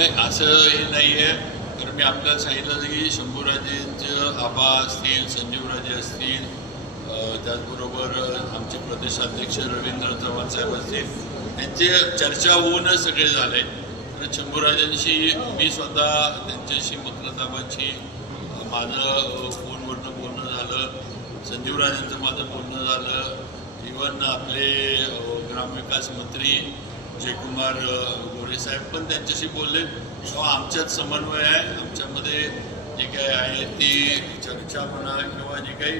नाही असं हे नाही आहे, कारण मी आपल्याला सांगितलं की शंभूराजेंचं आबा असतील, संजीवराजे असतील, त्याचबरोबर आमचे प्रदेशाध्यक्ष रवींद्र चव्हाण साहेब असतील, त्यांचे चर्चा होऊनच सगळे झाले. तर शंभूराजांशी मी स्वतः त्यांच्याशी मकरंदाबाची माझं फोनवरनं बोलणं झालं, संजीवराजांचं माझं बोलणं झालं, इव्हन आपले ग्रामविकास मंत्री जयकुमार गोरे साहेब पण त्यांच्याशी बोलले. आमच्यात समन्वय आहे, आमच्यामध्ये जे काही आहे ती चर्चा म्हणा किंवा जे काही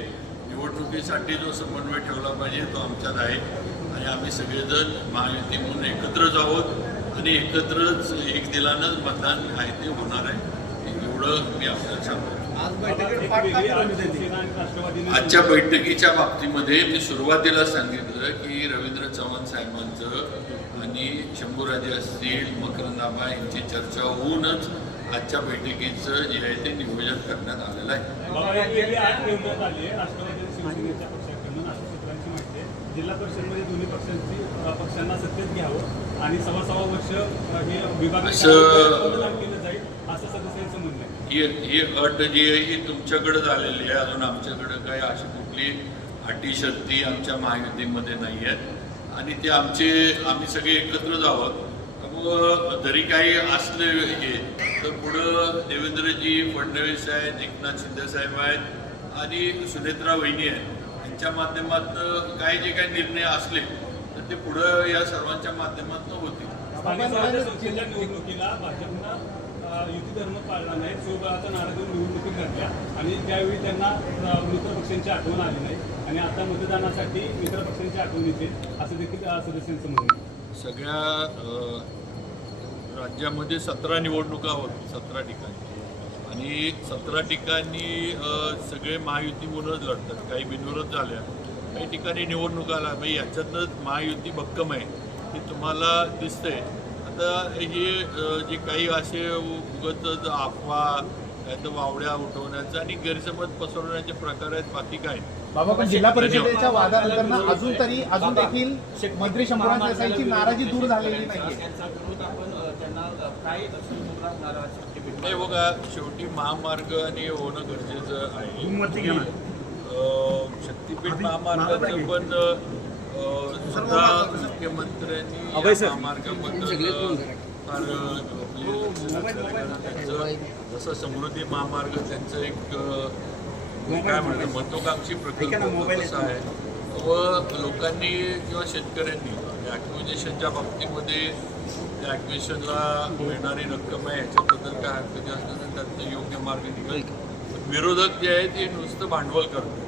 निवडणुकीसाठी जो समन्वय ठेवला पाहिजे तो आमच्यात आहे आणि आम्ही सगळेजण महायुती म्हणून एकत्रच आहोत आणि एकत्रच एक दिलानंच मतदान आहे ते होणार आहे, एवढं मी आपल्याला सांगतो. आजच्या बैठकीच्या बाबतीमध्ये मी सुरुवातीला सांगितलं की रवींद्र चव्हाण साहेबांचं आणि शंभूराजे असतील, मकरंदाबा यांची चर्चा होऊनच आजच्या बैठकीचं जे आहे ते नियोजन करण्यात आलेलं आहे. जिल्हा परिषदमध्ये दोन्ही पक्षांना सत्तेत घ्यावं आणि सव्वा वर्ष हे विभाग केलं जाईल असं सदस्यांचं म्हणणं आहे. ही अट जी आहे ही तुमच्याकडे झालेली आहे, अजून आमच्याकडे काही अशी कुठली अटी शर्ती आमच्या महायुतीमध्ये नाही आहेत आणि ते आम्ही सगळे एकत्रच आहोत. त्यामुळं जरी काही असले हे तर पुढं देवेंद्रजी फडणवीस आहेत, एकनाथ शिंदे साहेब आहेत आणि सुनेत्रा वहिनी आहेत, यांच्या माध्यमातून काही जे काही निर्णय असले तर ते पुढं या सर्वांच्या माध्यमातून होतील. निवडणुकीला भाजपनं युती धर्म पाळला नाही, स्वबळाचा नारा देऊन निवडणुकी घडल्या आणि त्यावेळी त्यांना मित्रपक्षांची आठवण आली नाही आणि आता मतदानासाठी मित्रपक्षांची आठवण येते असं देखील सदस्यांचं म्हणणं आहे. सगळ्या राज्यामध्ये 17 निवडणुका होत 17 ठिकाणी आणि 17 ठिकाणी सगळे महायुती म्हणूनच लढतात, काही बिनविरोध झाल्या, काही ठिकाणी निवडणुका आल्या, म्हणजे याच्यातच महायुती भक्कम आहे हे तुम्हाला दिसतंय. आता हे जे काही असे उगाच अफवा तर वावड्या उठवण्याचं आणि गैरसमज पसरवण्याचे प्रकार आहेत, बाकी काय. बाबा पण जिल्हा परिषदेच्या वादानंतर अजून देखील मंत्री शंभूराज देसाईंची नाराजी दूर झालेली नाहीये. नाही बघा, शेवटी महामार्ग आणि होणं गरजेचं आहे. शक्तीपीठ महामार्गाचं पण स्वतः मुख्यमंत्र्यांनी महामार्गाबद्दल फार त्यांचं जसं समृद्धी महामार्ग त्यांचं एक काय म्हणतात महत्वाकांक्षी प्रकल्प कसा आहे व लोकांनी किंवा शेतकऱ्यांनी ॲक्विजिशनच्या बाबतीमध्ये त्या ॲक्विजिशनला मिळणारी रक्कम आहे याच्याबद्दल काय हरकत असतं त्यातनं योग्य मार्ग निघेल. विरोधक जे आहे ते नुसतं भांडवल करतात,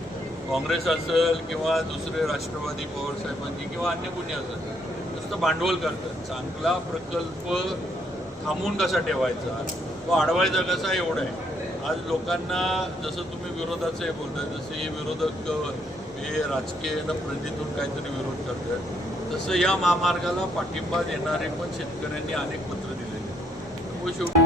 काँग्रेस असेल किंवा दुसरे राष्ट्रवादी पवार साहेबांनी किंवा अन्य कोणी असेल नुसतं भांडवल करतात. चांगला प्रकल्प थांबवून कसा ठेवायचा, तो अडवायचा कसा, एवढं आहे. आज लोकांना जसं तुम्ही विरोधाचं हे बोलताय, जसे विरोधक हे राजकीय प्रणितीतून काहीतरी विरोध करतात, तसं या महामार्गाला पाठिंबा देणारे पण शेतकऱ्यांनी अनेक पत्र दिलेले. त्यामुळे शेवटी